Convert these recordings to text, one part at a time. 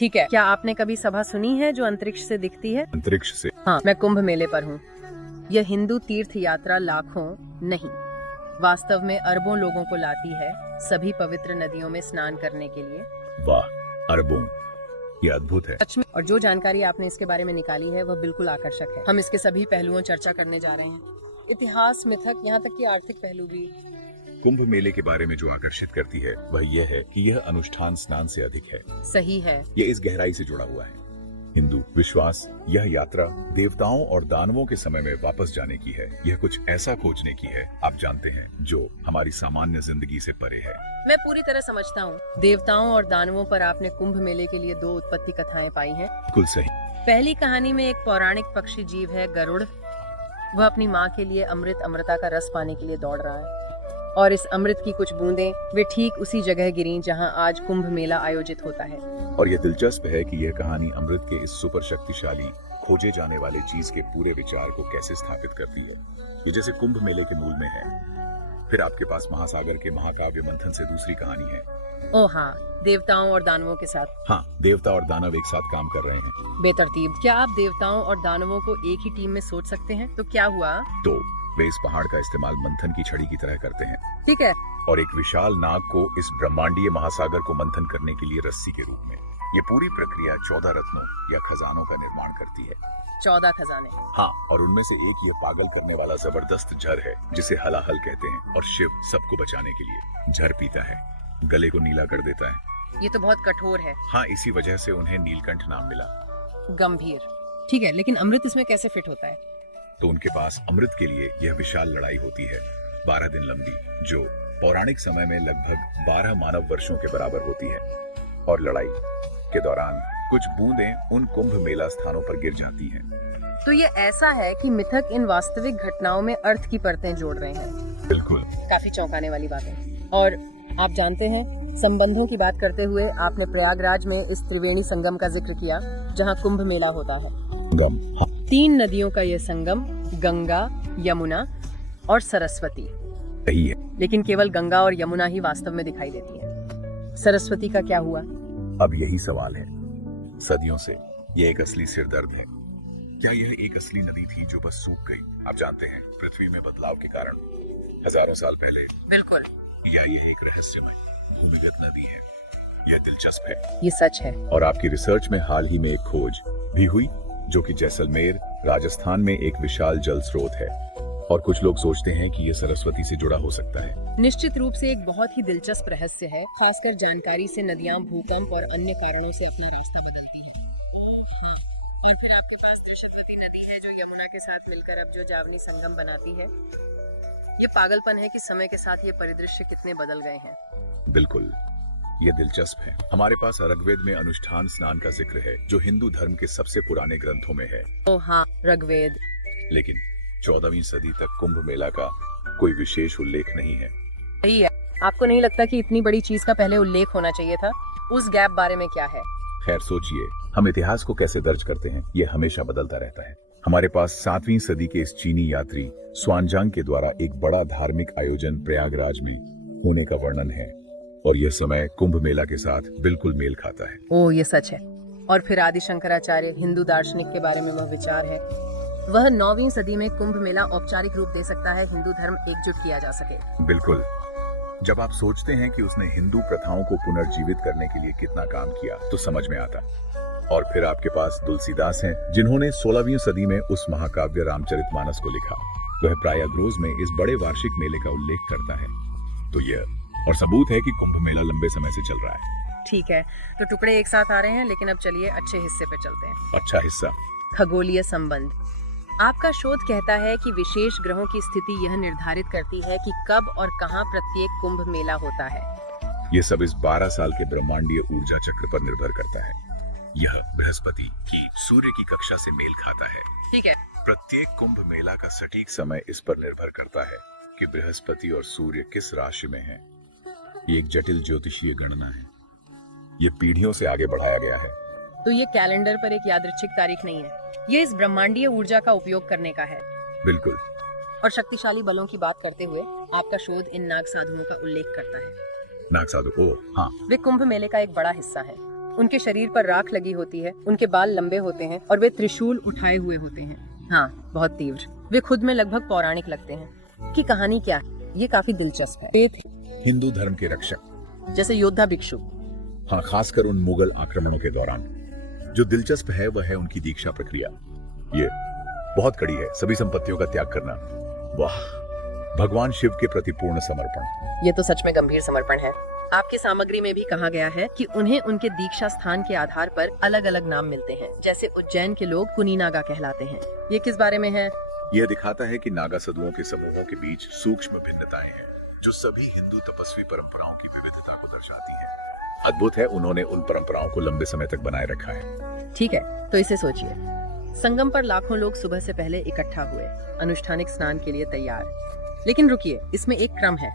ठीक है, क्या आपने कभी सभा सुनी है जो अंतरिक्ष से दिखती है? अंतरिक्ष से? हाँ, मैं कुंभ मेले पर हूँ। यह हिंदू तीर्थ यात्रा लाखों नहीं, वास्तव में अरबों लोगों को लाती है सभी पवित्र नदियों में स्नान करने के लिए। वाह, अरबों, ये अद्भुत है। सच में, और जो जानकारी आपने इसके बारे में निकाली है वह बिल्कुल आकर्षक है। हम इसके सभी पहलुओं चर्चा करने जा रहे हैं, इतिहास, मिथक, यहाँ तक कि आर्थिक पहलू भी। कुंभ मेले के बारे में जो आकर्षित करती है वह यह है कि यह अनुष्ठान स्नान से अधिक है। सही है, यह इस गहराई से जुड़ा हुआ है। हिंदू विश्वास यह यात्रा देवताओं और दानवों के समय में वापस जाने की है। यह कुछ ऐसा खोजने की है, आप जानते हैं, जो हमारी सामान्य जिंदगी से परे है। मैं पूरी तरह समझता हूँ। देवताओं और दानवों पर आपने कुंभ मेले के लिए 2 उत्पत्ति कथाएं पाई हैं। बिल्कुल सही। पहली कहानी में एक पौराणिक पक्षी जीव है गरुड़। वह अपनी माँ के लिए अमृता का रस पाने के लिए दौड़ रहा है, और इस अमृत की कुछ बूंदें वे ठीक उसी जगह गिरी जहाँ आज कुंभ मेला आयोजित होता है। और यह दिलचस्प है कि यह कहानी अमृत के इस सुपर शक्तिशाली खोजे जाने वाले चीज के पूरे विचार को कैसे स्थापित करती है। ये जैसे कुंभ मेले के मूल में है। फिर आपके पास महासागर के महाकाव्य मंथन से दूसरी कहानी है। ओ हाँ, देवताओं और दानवों के साथ। हाँ, देवता और दानव एक साथ काम कर रहे हैं। बेतरतीब। क्या आप देवताओं और दानवों को एक ही टीम में सोच सकते हैं? तो क्या हुआ? तो वे इस पहाड़ का इस्तेमाल मंथन की छड़ी की तरह करते हैं। ठीक है। और एक विशाल नाग को इस ब्रह्मांडीय महासागर को मंथन करने के लिए रस्सी के रूप में। ये पूरी प्रक्रिया 14 रत्नों या खजानों का निर्माण करती है। 14 खजाने? हाँ, और उनमें से एक ये पागल करने वाला जबरदस्त झर है जिसे हलाहल कहते हैं। और शिव सबको बचाने के लिए झर पीता है, गले को नीला कर देता है। ये तो बहुत कठोर है। हाँ, इसी वजह से उन्हें नीलकंठ नाम मिला। गंभीर। ठीक है, लेकिन अमृत इसमें कैसे फिट होता है? तो उनके पास अमृत के लिए यह विशाल लड़ाई होती है, 12 दिन लंबी, जो पौराणिक समय में लगभग 12 मानव वर्षों के बराबर होती है। और लड़ाई के दौरान कुछ बूंदें उन कुंभ मेला स्थानों पर गिर जाती हैं। तो ये ऐसा है कि मिथक इन वास्तविक घटनाओं में अर्थ की परतें जोड़ रहे हैं। बिल्कुल। काफी चौंकाने वाली बात है। और आप जानते हैं, संबंधों की बात करते हुए आपने प्रयागराज में इस त्रिवेणी संगम का जिक्र किया जहाँ कुंभ मेला होता है। हाँ। 3 नदियों का यह संगम, गंगा, यमुना और सरस्वती। सही है। लेकिन केवल गंगा और यमुना ही वास्तव में दिखाई देती है। सरस्वती का क्या हुआ? अब यही सवाल है। सदियों से यह एक असली सिरदर्द है। क्या यह एक असली नदी थी जो बस सूख गई? आप जानते हैं, पृथ्वी में बदलाव के कारण हजारों साल पहले। बिल्कुल। या यह एक रहस्यमय भूमिगत नदी है? यह दिलचस्प है। ये सच है। और आपकी रिसर्च में हाल ही में एक खोज भी हुई जो कि जैसलमेर, राजस्थान में एक विशाल जल स्रोत है। और कुछ लोग सोचते हैं कि यह सरस्वती से जुड़ा हो सकता है। निश्चित रूप से एक बहुत ही दिलचस्प रहस्य है, खासकर जानकारी से नदियां भूकंप और अन्य कारणों से अपना रास्ता बदलती हैं। हाँ, और फिर आपके पास त्रिशतवती नदी है जो यमुना के साथ मिलकर अब जो जावनी संगम बनाती है। ये पागलपन है कि समय के साथ ये परिदृश्य कितने बदल गए हैं। बिल्कुल, ये दिलचस्प है। हमारे पास ऋग्वेद में अनुष्ठान स्नान का जिक्र है जो हिंदू धर्म के सबसे पुराने ग्रंथों में है। ओ हाँ, ऋग्वेद। लेकिन 14वीं सदी तक कुंभ मेला का कोई विशेष उल्लेख नहीं है। सही है। आपको नहीं लगता कि इतनी बड़ी चीज का पहले उल्लेख होना चाहिए था? उस गैप बारे में क्या है? खैर, सोचिए, हम इतिहास को कैसे दर्ज करते हैं, ये हमेशा बदलता रहता है। हमारे पास 7वीं सदी के इस चीनी यात्री स्वानजांग के द्वारा एक बड़ा धार्मिक आयोजन प्रयागराज में होने का वर्णन है। और यह समय कुंभ मेला के साथ बिल्कुल मेल खाता है। ओह, ये सच है। और फिर आदि शंकराचार्य, हिंदू दार्शनिक के बारे में वह विचार है। वह 9वीं सदी में कुंभ मेला औपचारिक रूप दे सकता है, हिंदू धर्म एकजुट किया जा सके। बिल्कुल। जब आप सोचते हैं कि उसने हिंदू प्रथाओं को पुनर्जीवित करने के लिए कितना काम किया, तो समझ में आता। और फिर आपके पास तुलसीदास हैं, जिन्होंने 16वीं सदी में उस महाकाव्य रामचरितमानस को लिखा। वह प्रयागराज में इस बड़े वार्षिक मेले का उल्लेख करता है। तो यह और सबूत है कि कुंभ मेला लंबे समय से चल रहा है। ठीक है, तो टुकड़े एक साथ आ रहे हैं, लेकिन अब चलिए अच्छे हिस्से पे चलते हैं। अच्छा हिस्सा, खगोलीय संबंध। आपका शोध कहता है कि विशेष ग्रहों की स्थिति यह निर्धारित करती है कि कब और कहां प्रत्येक कुंभ मेला होता है। ये सब इस 12 साल के ब्रह्मांडीय ऊर्जा चक्र पर निर्भर करता है। यह बृहस्पति की सूर्य की कक्षा से मेल खाता है। ठीक है। प्रत्येक कुंभ मेला का सटीक समय इस पर निर्भर करता है कि बृहस्पति और सूर्य किस राशि में हैं। ये एक जटिल ज्योतिषीय गणना है। ये पीढ़ियों से आगे बढ़ाया गया है। तो ये कैलेंडर पर एक यादृच्छिक तारीख नहीं है, ये इस ब्रह्मांडीय ऊर्जा का उपयोग करने का है। बिल्कुल। और शक्तिशाली बलों की बात करते हुए आपका शोध इन नाग साधुओं का उल्लेख करता है। नाग साधु, हाँ। वे कुंभ मेले का एक बड़ा हिस्सा है। उनके शरीर पर राख लगी होती है, उनके बाल लंबे होते हैं और वे त्रिशूल उठाए हुए होते हैं। हाँ, बहुत तीव्र। वे खुद में लगभग पौराणिक लगते हैं। की कहानी क्या है? ये काफी दिलचस्प है। वे हिंदू धर्म के रक्षक, जैसे योद्धा भिक्षु। हाँ, खासकर उन मुगल आक्रमणों के दौरान। जो दिलचस्प है वह है उनकी दीक्षा प्रक्रिया। ये बहुत कड़ी है, सभी संपत्तियों का त्याग करना। वाह, भगवान शिव के प्रति पूर्ण समर्पण। ये तो सच में गंभीर समर्पण है। आपकी सामग्री में भी कहा गया है कि उन्हें उनके दीक्षा स्थान के आधार पर अलग अलग नाम मिलते हैं। जैसे उज्जैन के लोग कुनी नागा कहलाते हैं। ये किस बारे में है? यह दिखाता है कि नागा साधुओं के समूहों के बीच सूक्ष्म भिन्नताएं हैं, जो सभी हिंदू तपस्वी परंपराओं की विविधता को दर्शाती हैं। अद्भुत है, उन्होंने उन परंपराओं को लंबे समय तक बनाए रखा है। ठीक है, तो इसे सोचिए। संगम पर लाखों लोग सुबह से पहले इकट्ठा हुए, अनुष्ठानिक स्नान के लिए तैयार। लेकिन रुकिए, इसमें एक क्रम है।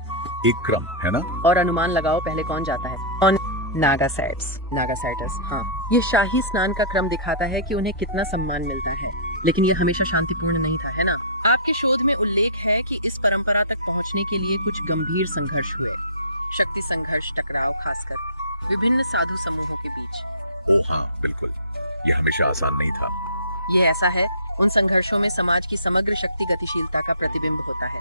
एक क्रम है ना? और अनुमान लगाओ पहले कौन जाता है? कौन? नागासाइट्स। हाँ, ये शाही स्नान का क्रम दिखाता है कि उन्हें कितना सम्मान मिलता है। लेकिन ये हमेशा शांतिपूर्ण नहीं था, है ना? आपके शोध में उल्लेख है कि इस परंपरा तक पहुंचने के लिए कुछ गंभीर संघर्ष हुए। शक्ति संघर्ष, टकराव, खासकर विभिन्न साधु समूहों के बीच। ओ हाँ, बिल्कुल। यह हमेशा आसान नहीं था। ये ऐसा है, उन संघर्षों में समाज की समग्र शक्ति गतिशीलता का प्रतिबिंब होता है।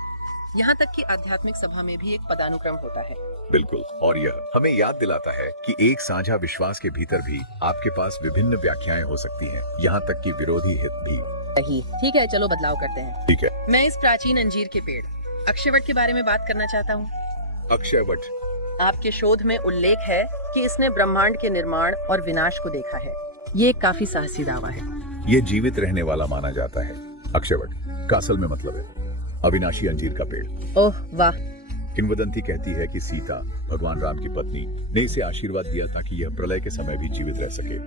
यहाँ तक कि आध्यात्मिक सभा में भी एक पदानुक्रम होता है। बिल्कुल, और यह हमें याद दिलाता है कि एक साझा विश्वास के भीतर भी आपके पास विभिन्न व्याख्याएं हो सकती हैं, यहाँ तक कि विरोधी हित भी। सही। ठीक है, चलो बदलाव करते हैं। ठीक है। मैं इस प्राचीन अंजीर के पेड़ अक्षयवट के बारे में बात करना चाहता हूँ। अक्षयवट। आपके शोध में उल्लेख है कि इसने ब्रह्मांड के निर्माण और विनाश को देखा है। ये एक काफी साहसी दावा है। ये जीवित रहने वाला माना जाता है। अक्षयवट का असल में मतलब है अविनाशी अंजीर का पेड़। ओह वाह। किंवदंती कहती है कि सीता, भगवान राम की पत्नी, ने इसे आशीर्वाद दिया था कि यह प्रलय के समय भी जीवित रह सके।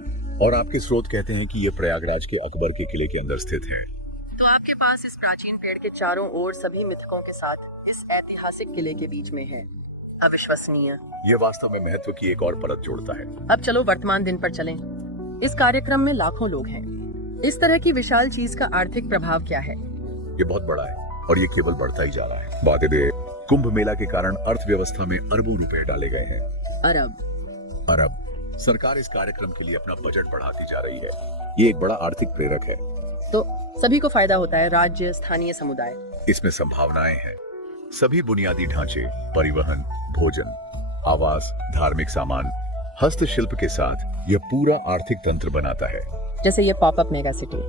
और आपके स्रोत कहते हैं कि यह प्रयागराज के अकबर के किले के अंदर स्थित है। तो आपके पास इस प्राचीन पेड़ के चारों ओर सभी मिथकों के साथ इस ऐतिहासिक किले के बीच में है। अविश्वसनीय। यह वास्तव में महत्व की एक और परत जोड़ता है। अब चलो वर्तमान दिन पर चलें। इस कार्यक्रम में लाखों लोग हैं। इस तरह की विशाल चीज का आर्थिक प्रभाव क्या है? ये बहुत बड़ा है और ये केवल बढ़ता ही जा रहा है। बातें दे, कुंभ मेला के कारण अर्थव्यवस्था में अरबों रुपए डाले गए हैं। अरब। सरकार इस कार्यक्रम के लिए अपना बजट बढ़ाती जा रही है। ये एक बड़ा आर्थिक प्रेरक है। तो सभी को फायदा होता है, राज्य, स्थानीय समुदाय। इसमें संभावनाएं हैं। सभी बुनियादी ढांचे, परिवहन, भोजन, आवास, धार्मिक सामान, हस्तशिल्प के साथ यह पूरा आर्थिक तंत्र बनाता है। जैसे ये पॉपअप मेगा सिटी।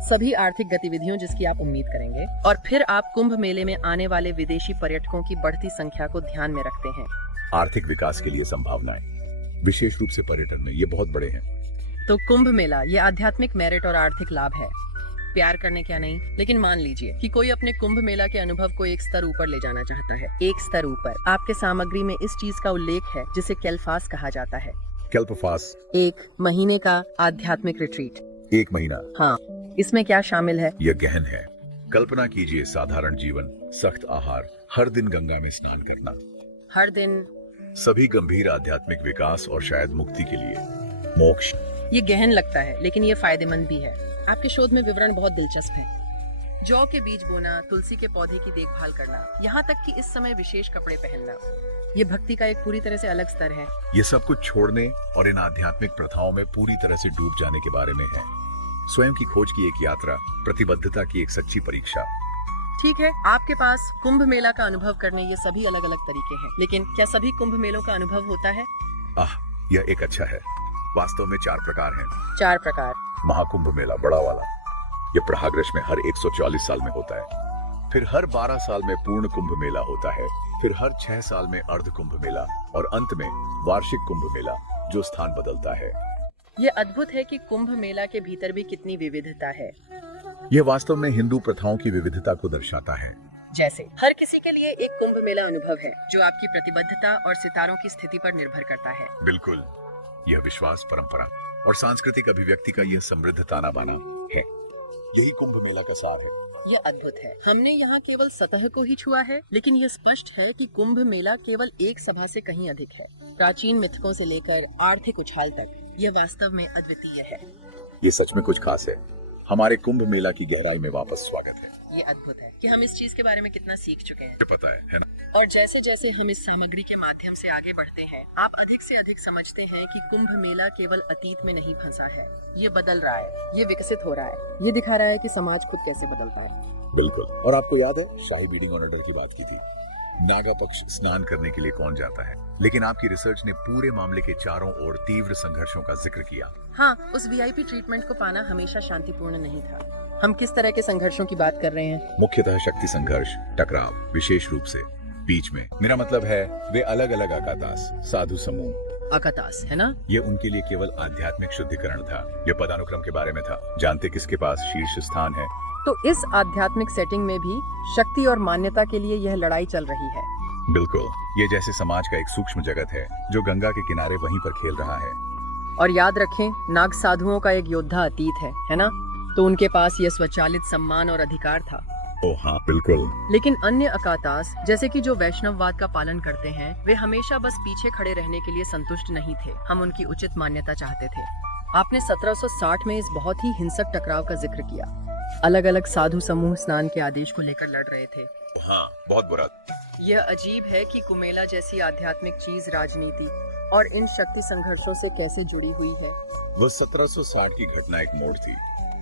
सभी आर्थिक गतिविधियों जिसकी आप उम्मीद करेंगे। और फिर आप कुंभ मेले में आने वाले विदेशी पर्यटकों की बढ़ती संख्या को ध्यान में रखते हैं। आर्थिक विकास के लिए संभावनाएं, विशेष रूप से पर्यटन में, ये बहुत बड़े हैं। तो कुंभ मेला ये आध्यात्मिक मेरिट और आर्थिक लाभ है। प्यार करने क्या नहीं, लेकिन मान लीजिए कि कोई अपने कुंभ मेला के अनुभव को एक स्तर ऊपर ले जाना चाहता है। एक स्तर ऊपर। आपके सामग्री में इस चीज का उल्लेख है जिसे कैल्फास कहा जाता है। कैल्पफास। 1 महीने का आध्यात्मिक रिट्रीट। 1 महीना। हाँ, इसमें क्या शामिल है? यह गहन है। कल्पना कीजिए, साधारण जीवन, सख्त आहार, हर दिन गंगा में स्नान करना, हर दिन, सभी गंभीर आध्यात्मिक विकास और शायद मुक्ति के लिए मोक्ष। ये गहन लगता है, लेकिन ये फायदेमंद भी है। आपके शोध में विवरण बहुत दिलचस्प है। जौ के बीज बोना, तुलसी के पौधे की देखभाल करना, यहाँ तक कि इस समय विशेष कपड़े पहनना, ये भक्ति का एक पूरी तरह से अलग स्तर है। ये सब कुछ छोड़ने और इन आध्यात्मिक प्रथाओं में पूरी तरह से डूब जाने के बारे में है। स्वयं की खोज की एक यात्रा, प्रतिबद्धता की एक सच्ची परीक्षा। ठीक है, आपके पास कुंभ मेला का अनुभव करने ये सभी अलग अलग तरीके हैं, लेकिन क्या सभी कुंभ मेलों का अनुभव होता है? यह एक अच्छा है। वास्तव में 4 प्रकार हैं। 4 प्रकार। महाकुंभ मेला, बड़ा वाला, यह प्रयागराज में हर 140 साल में होता है। फिर हर 12 साल में पूर्ण कुंभ मेला होता है। फिर हर 6 साल में अर्ध कुंभ मेला, और अंत में वार्षिक कुंभ मेला, जो स्थान बदलता है। ये अद्भुत है कि कुंभ मेला के भीतर भी कितनी विविधता है। यह वास्तव में हिंदू प्रथाओं की विविधता को दर्शाता है। जैसे हर किसी के लिए एक कुंभ मेला अनुभव है, जो आपकी प्रतिबद्धता और सितारों की स्थिति पर निर्भर करता है। बिल्कुल, यह विश्वास, परंपरा और सांस्कृतिक अभिव्यक्ति का यह समृद्ध ताना बाना है। यही कुंभ मेला का सार है। यह अद्भुत है। हमने यहाँ केवल सतह को ही छुआ है, लेकिन यह स्पष्ट है कि कुंभ मेला केवल एक सभा से कहीं अधिक है। प्राचीन मिथकों से लेकर आर्थिक उछाल तक, यह वास्तव में अद्वितीय है। ये सच में कुछ खास है। हमारे कुंभ मेला की गहराई में वापस स्वागत है। ये अद्भुत है कि हम इस चीज के बारे में कितना सीख चुके हैं। मुझे पता है ना? और जैसे जैसे हम इस सामग्री के माध्यम से आगे बढ़ते हैं, आप अधिक से अधिक समझते हैं कि कुंभ मेला केवल अतीत में नहीं फंसा है, ये बदल रहा है, ये विकसित हो रहा है, ये दिखा रहा है कि समाज खुद कैसे बदलता है। बिल्कुल। और आपको याद है शाही बीडिंग ऑर्डर की बात की थी, नागा पक्ष स्नान करने के लिए कौन जाता है, लेकिन आपकी रिसर्च ने पूरे मामले के चारों ओर तीव्र संघर्षों का जिक्र किया। हाँ, उस वीआईपी ट्रीटमेंट को पाना हमेशा शांतिपूर्ण नहीं था। हम किस तरह के संघर्षों की बात कर रहे हैं? मुख्यतः शक्ति संघर्ष, टकराव, विशेष रूप से बीच में। मेरा मतलब है वे अलग अलग अकातास, साधु समूह। अकातास है ना? ये उनके लिए केवल आध्यात्मिक शुद्धिकरण था, ये पदानुक्रम के बारे में था, जानते किसके पास शीर्ष स्थान है। तो इस आध्यात्मिक सेटिंग में भी शक्ति और मान्यता के लिए यह लड़ाई चल रही है। बिल्कुल, ये जैसे समाज का एक सूक्ष्म जगत है जो गंगा के किनारे वहीं पर खेल रहा है। और याद रखें, नाग साधुओं का एक योद्धा अतीत है ना? तो उनके पास यह स्वचालित सम्मान और अधिकार था। ओ हाँ, बिल्कुल। लेकिन अन्य अकातास, जैसे कि जो वैष्णववाद का पालन करते हैं, वे हमेशा बस पीछे खड़े रहने के लिए संतुष्ट नहीं थे। हम उनकी उचित मान्यता चाहते थे। आपने 1760 में इस बहुत ही हिंसक टकराव का जिक्र किया। अलग अलग साधु समूह स्नान के आदेश को लेकर लड़ रहे थे। हाँ, बहुत बुरा। यह अजीब है कि कुमेला जैसी आध्यात्मिक चीज राजनीति और इन शक्ति संघर्षों से कैसे जुड़ी हुई है। वह 1760 की घटना एक मोड़ थी।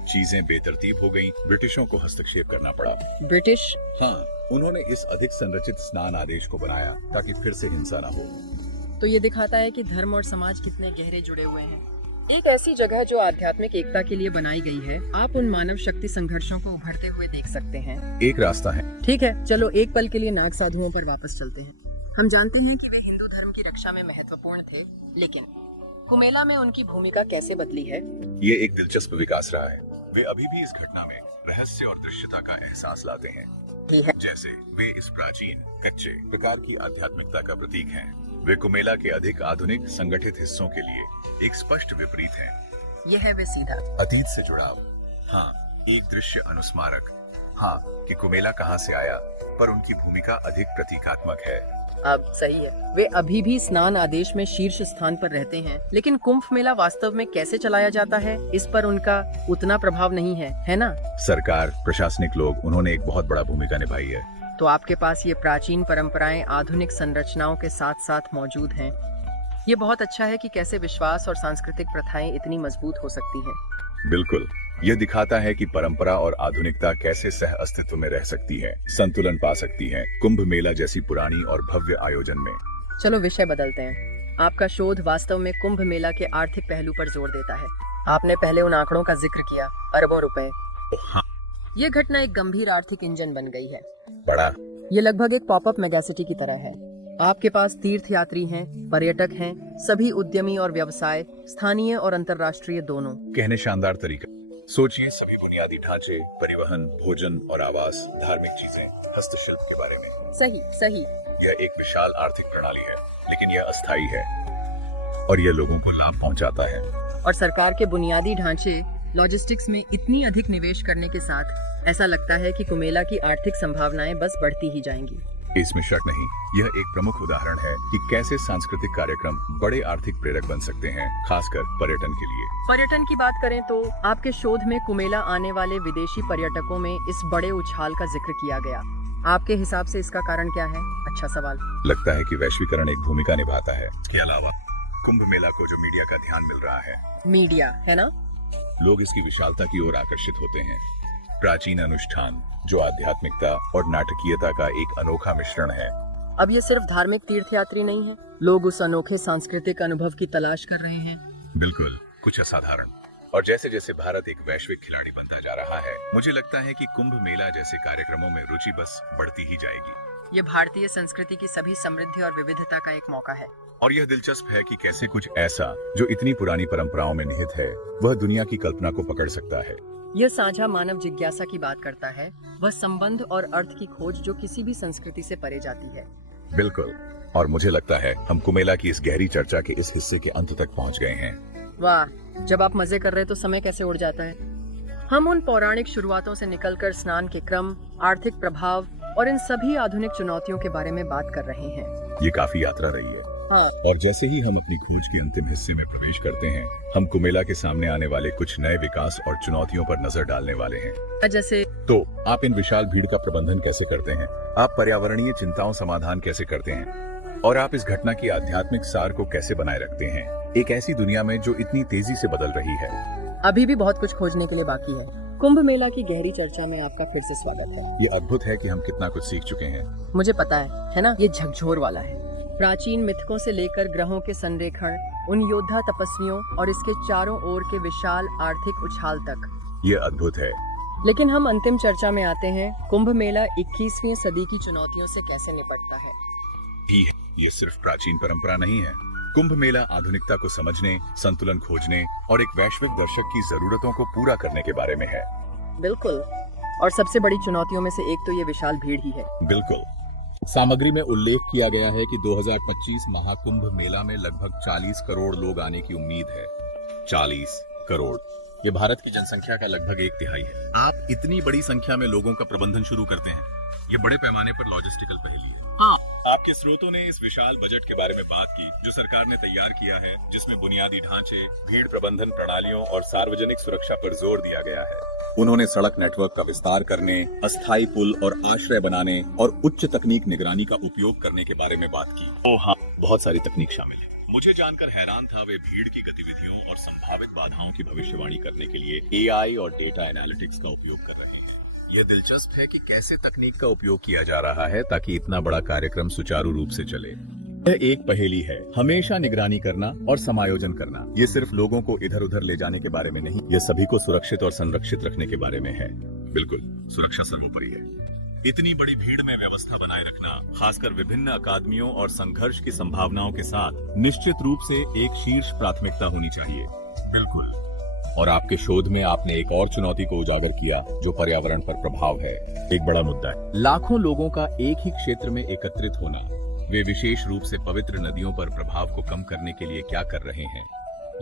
चीजें बेतरतीब हो गईं, ब्रिटिशों को हस्तक्षेप करना पड़ा। ब्रिटिश? हाँ, उन्होंने इस अधिक संरचित स्नान आदेश को बनाया ताकि फिर से हिंसा न हो। तो ये दिखाता है कि धर्म और समाज कितने गहरे जुड़े हुए हैं। एक ऐसी जगह जो आध्यात्मिक एकता के लिए बनाई गई है, आप उन मानव शक्ति संघर्षों को उभरते हुए देख सकते हैं। एक रास्ता है। ठीक है, चलो एक पल के लिए नाग साधुओं पर वापस चलते हैं। हम जानते हैं कि वे हिंदू धर्म की रक्षा में महत्वपूर्ण थे, लेकिन कुमेला में उनकी भूमिका कैसे बदली है? ये एक दिलचस्प विकास रहा है। वे अभी भी इस घटना में रहस्य और दृश्यता का एहसास लाते हैं, जैसे वे इस प्राचीन कच्चे प्रकार की आध्यात्मिकता का प्रतीक हैं। वे कुमेला के अधिक आधुनिक संगठित हिस्सों के लिए एक स्पष्ट विपरीत हैं। यह है वे सीधा अतीत से जुड़ाव। हाँ, एक दृश्य अनुस्मारक। हाँ, कि कुमेला कहाँ से आया, पर उनकी भूमिका अधिक प्रतीकात्मक है। अब सही है, वे अभी भी स्नान आदेश में शीर्ष स्थान पर रहते हैं, लेकिन कुंभ मेला वास्तव में कैसे चलाया जाता है, इस पर उनका उतना प्रभाव नहीं है ना? सरकार, प्रशासनिक लोग, उन्होंने एक बहुत बड़ा भूमिका निभाई है। तो आपके पास ये प्राचीन परंपराएं आधुनिक संरचनाओं के साथ साथ मौजूद हैं। ये बहुत अच्छा है कि कैसे विश्वास और सांस्कृतिक प्रथाएं इतनी मजबूत हो सकती हैं। बिल्कुल, यह दिखाता है कि परंपरा और आधुनिकता कैसे सह अस्तित्व में रह सकती है, संतुलन पा सकती है कुंभ मेला जैसी पुरानी और भव्य आयोजन में। चलो विषय बदलते हैं। आपका शोध वास्तव में कुंभ मेला के आर्थिक पहलू पर जोर देता है। आपने पहले उन आंकड़ों का जिक्र किया, अरबों रुपए। हाँ। ये घटना एक गंभीर आर्थिक इंजन बन गई है। बड़ा। ये लगभग एक पॉपअप मेगासिटी की तरह है। आपके पास तीर्थयात्री हैं, पर्यटक हैं, सभी उद्यमी और व्यवसाय, स्थानीय और अंतर्राष्ट्रीय दोनों। कहने शानदार तरीका। सोचिए, सभी बुनियादी ढांचे, परिवहन, भोजन और आवास, धार्मिक चीजें, हस्तशिल्प के बारे में। सही। यह एक विशाल आर्थिक प्रणाली है, लेकिन यह अस्थायी है और यह लोगों को लाभ पहुंचाता है। और सरकार के बुनियादी ढांचे, लॉजिस्टिक्स में इतनी अधिक निवेश करने के साथ ऐसा लगता है कि कुमेला की आर्थिक संभावनाएं बस बढ़ती ही जाएंगी। इसमें शक नहीं। यह एक प्रमुख उदाहरण है कि कैसे सांस्कृतिक कार्यक्रम बड़े आर्थिक प्रेरक बन सकते हैं, खासकर पर्यटन के लिए। पर्यटन की बात करें तो आपके शोध में कुमेला आने वाले विदेशी पर्यटकों में इस बड़े उछाल का जिक्र किया गया। आपके हिसाब से इसका कारण क्या है? अच्छा सवाल। लगता है कि वैश्वीकरण एक भूमिका निभाता है। इसके अलावा कुंभ मेला को जो मीडिया का ध्यान मिल रहा है, मीडिया है ना, लोग इसकी विशालता की ओर आकर्षित होते हैं। प्राचीन अनुष्ठान जो आध्यात्मिकता और नाटकीयता का एक अनोखा मिश्रण है। अब ये सिर्फ धार्मिक तीर्थयात्री नहीं है, लोग उस अनोखे सांस्कृतिक अनुभव की तलाश कर रहे हैं। बिल्कुल, कुछ असाधारण। और जैसे जैसे भारत एक वैश्विक खिलाड़ी बनता जा रहा है, मुझे लगता है कि कुंभ मेला जैसे कार्यक्रमों में रुचि बस बढ़ती ही जाएगी। ये भारतीय संस्कृति की सभी समृद्धि और विविधता का एक मौका है। और यह दिलचस्प है कि कैसे कुछ ऐसा जो इतनी पुरानी परंपराओं में निहित है, वह दुनिया की कल्पना को पकड़ सकता है। यह साझा मानव जिज्ञासा की बात करता है, वह संबंध और अर्थ की खोज जो किसी भी संस्कृति से परे जाती है। बिल्कुल, और मुझे लगता है हम कुमेला की इस गहरी चर्चा के इस हिस्से के अंत तक पहुंच गए हैं। वाह, जब आप मजे कर रहे तो समय कैसे उड़ जाता है। हम उन पौराणिक शुरुआतों से निकलकर स्नान के क्रम, आर्थिक प्रभाव और इन सभी आधुनिक चुनौतियों के बारे में बात कर रहे हैं। ये काफी यात्रा रही है। हाँ, और जैसे ही हम अपनी खोज के अंतिम हिस्से में प्रवेश करते हैं, हम कुमेला के सामने आने वाले कुछ नए विकास और चुनौतियों पर नजर डालने वाले हैं। जैसे तो आप इन विशाल भीड़ का प्रबंधन कैसे करते हैं? आप पर्यावरणीय चिंताओं समाधान कैसे करते हैं? और आप इस घटना की आध्यात्मिक सार को कैसे बनाए रखते हैं, एक ऐसी दुनिया में जो इतनी तेजी से बदल रही है? अभी भी बहुत कुछ खोजने के लिए बाकी है। कुंभ मेला की गहरी चर्चा में आपका फिर से स्वागत है। ये अद्भुत है कि हम कितना कुछ सीख चुके हैं। मुझे पता है ना? ये झकझोर वाला है। प्राचीन मिथकों से लेकर ग्रहों के संरेखण, उन योद्धा तपस्वियों और इसके चारों ओर के विशाल आर्थिक उछाल तक। ये अद्भुत है। लेकिन हम अंतिम चर्चा में आते हैं। कुंभ मेला 21वीं सदी की चुनौतियों से कैसे निपटता है? ये सिर्फ प्राचीन परंपरा नहीं है। कुंभ मेला आधुनिकता को समझने, संतुलन खोजने और एक वैश्विक दर्शक की जरूरतों को पूरा करने के बारे में है। बिल्कुल। और सबसे बड़ी चुनौतियों में से एक तो ये विशाल भीड़ ही है। बिल्कुल। सामग्री में उल्लेख किया गया है कि 2025 महाकुंभ मेला में लगभग 40 करोड़ लोग आने की उम्मीद है। 40 करोड़, ये भारत की जनसंख्या का लगभग 1/3 है। आप इतनी बड़ी संख्या में लोगों का प्रबंधन शुरू करते हैं, ये बड़े पैमाने पर लॉजिस्टिकल पहेली है। हाँ। आपके स्रोतों ने इस विशाल बजट के बारे में बात की जो सरकार ने तैयार किया है, जिसमें बुनियादी ढांचे, भीड़ प्रबंधन प्रणालियों और सार्वजनिक सुरक्षा पर जोर दिया गया है। उन्होंने सड़क नेटवर्क का विस्तार करने, अस्थायी पुल और आश्रय बनाने और उच्च तकनीक निगरानी का उपयोग करने के बारे में बात की। ओ हाँ, बहुत सारी तकनीक शामिल है। मुझे जानकर हैरान था वे भीड़ की गतिविधियों और संभावित बाधाओं की भविष्यवाणी करने के लिए AI और डेटा एनालिटिक्स का उपयोग कर रहे हैं। यह दिलचस्प है कि कैसे तकनीक का उपयोग किया जा रहा है ताकि इतना बड़ा कार्यक्रम सुचारू रूप से चले। यह एक पहेली है, हमेशा निगरानी करना और समायोजन करना। ये सिर्फ लोगों को इधर उधर ले जाने के बारे में नहीं, यह सभी को सुरक्षित और संरक्षित रखने के बारे में है। बिल्कुल, सुरक्षा सर्वोपरि है। इतनी बड़ी भीड़ में व्यवस्था बनाए रखना, खासकर विभिन्न अकादमियों और संघर्ष की संभावनाओं के साथ, निश्चित रूप से एक शीर्ष प्राथमिकता होनी चाहिए। बिल्कुल। और आपके शोध में आपने एक और चुनौती को उजागर किया जो पर्यावरण पर प्रभाव है। एक बड़ा मुद्दा है। लाखों लोगों का एक ही क्षेत्र में एकत्रित होना। वे विशेष रूप से पवित्र नदियों पर प्रभाव को कम करने के लिए क्या कर रहे हैं,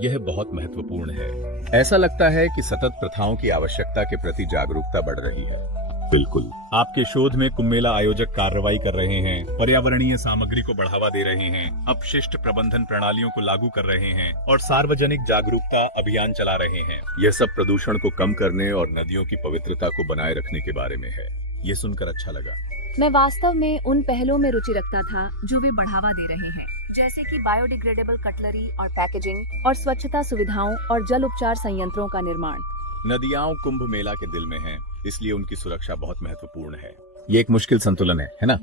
यह बहुत महत्वपूर्ण है। ऐसा लगता है कि सतत प्रथाओं की आवश्यकता के प्रति जागरूकता बढ़ रही है। बिल्कुल। आपके शोध में कुंभ मेला आयोजक कार्रवाई कर रहे हैं, पर्यावरणीय सामग्री को बढ़ावा दे रहे हैं, अपशिष्ट प्रबंधन प्रणालियों को लागू कर रहे हैं और सार्वजनिक जागरूकता अभियान चला रहे हैं। यह सब प्रदूषण को कम करने और नदियों की पवित्रता को बनाए रखने के बारे में है। ये सुनकर अच्छा लगा। मैं वास्तव में उन पहलों में रुचि रखता था जो वे बढ़ावा दे रहे हैं, जैसे कि बायोडिग्रेडेबल कटलरी और पैकेजिंग और स्वच्छता सुविधाओं और जल उपचार संयंत्रों का निर्माण। नदियां कुंभ मेला के दिल में हैं, इसलिए उनकी सुरक्षा बहुत महत्वपूर्ण है। ये एक मुश्किल संतुलन है ना?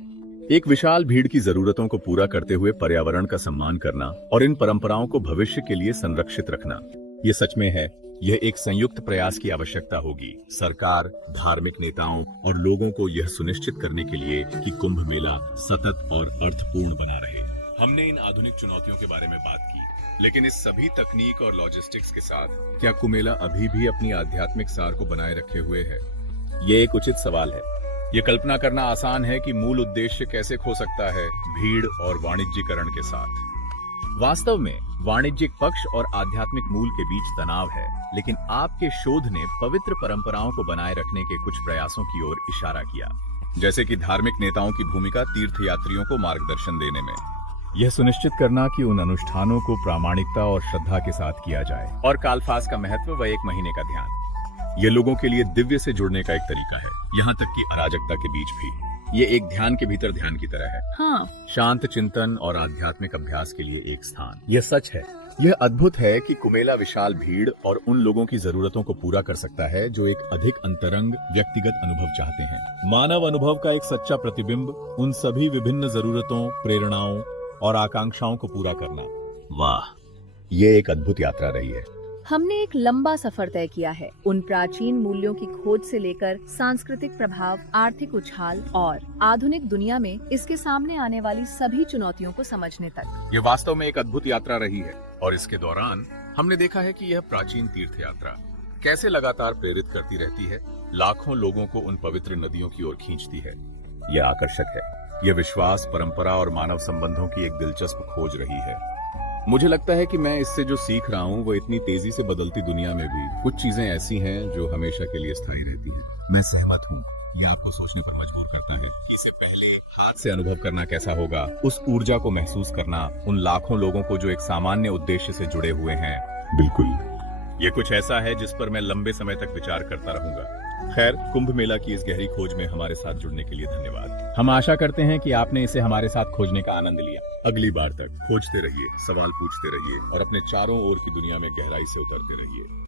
एक विशाल भीड़ की जरूरतों को पूरा करते हुए पर्यावरण का सम्मान करना और इन परंपराओं को भविष्य के लिए संरक्षित रखना, ये सच में है। यह एक संयुक्त प्रयास की आवश्यकता होगी, सरकार, धार्मिक नेताओं और लोगों को यह सुनिश्चित करने के लिए कि कुंभ मेला सतत और अर्थपूर्ण बना रहे। हमने इन आधुनिक चुनौतियों के बारे में बात की, लेकिन इस सभी तकनीक और लॉजिस्टिक्स के साथ क्या कुंभ मेला अभी भी अपनी आध्यात्मिक सार को बनाए रखे हुए है? ये एक उचित सवाल है। ये कल्पना करना आसान है कि मूल उद्देश्य कैसे खो सकता है भीड़ और वाणिज्यीकरण के साथ। वास्तव में वाणिज्यिक पक्ष और आध्यात्मिक मूल के बीच तनाव है, लेकिन आपके शोध ने पवित्र परंपराओं को बनाए रखने के कुछ प्रयासों की ओर इशारा किया, जैसे कि धार्मिक नेताओं की भूमिका तीर्थयात्रियों को मार्गदर्शन देने में, यह सुनिश्चित करना कि उन अनुष्ठानों को प्रामाणिकता और श्रद्धा के साथ किया जाए, और कालफास का महत्व व 1 महीने का ध्यान। ये लोगों के लिए दिव्य से जुड़ने का एक तरीका है, यहाँ तक कि अराजकता के बीच भी। ये एक ध्यान के भीतर ध्यान की तरह है। हाँ। शांत चिंतन और आध्यात्मिक अभ्यास के लिए एक स्थान। यह सच है। यह अद्भुत है कि कुमेला विशाल भीड़ और उन लोगों की जरूरतों को पूरा कर सकता है जो एक अधिक अंतरंग व्यक्तिगत अनुभव चाहते हैं। मानव अनुभव का एक सच्चा प्रतिबिंब, उन सभी विभिन्न जरूरतों, प्रेरणाओं और आकांक्षाओं को पूरा करना। वाह, ये एक अद्भुत यात्रा रही है। हमने एक लंबा सफर तय किया है, उन प्राचीन मूल्यों की खोज से लेकर सांस्कृतिक प्रभाव, आर्थिक उछाल और आधुनिक दुनिया में इसके सामने आने वाली सभी चुनौतियों को समझने तक। ये वास्तव में एक अद्भुत यात्रा रही है, और इसके दौरान हमने देखा है कि यह प्राचीन तीर्थ यात्रा कैसे लगातार प्रेरित करती रहती है, लाखों लोगों को उन पवित्र नदियों की ओर खींचती है। यह आकर्षक है। यह विश्वास, परंपरा और मानव संबंधों की एक दिलचस्प खोज रही है। मुझे लगता है कि मैं इससे जो सीख रहा हूँ वो इतनी तेजी से बदलती दुनिया में भी कुछ चीजें ऐसी हैं जो हमेशा के लिए स्थायी रहती हैं। मैं सहमत हूँ। ये आपको सोचने पर मजबूर करता है कि इससे पहले हाथ से अनुभव करना कैसा होगा, उस ऊर्जा को महसूस करना, उन लाखों लोगों को जो एक सामान्य उद्देश्य से जुड़े हुए हैं। बिल्कुल, ये कुछ ऐसा है जिस पर मैं लंबे समय तक विचार करता रहूंगा। खैर, कुंभ मेला की इस गहरी खोज में हमारे साथ जुड़ने के लिए धन्यवाद। हम आशा करते हैं कि आपने इसे हमारे साथ खोजने का आनंद लिया। अगली बार तक खोजते रहिए, सवाल पूछते रहिए और अपने चारों ओर की दुनिया में गहराई से उतरते रहिए।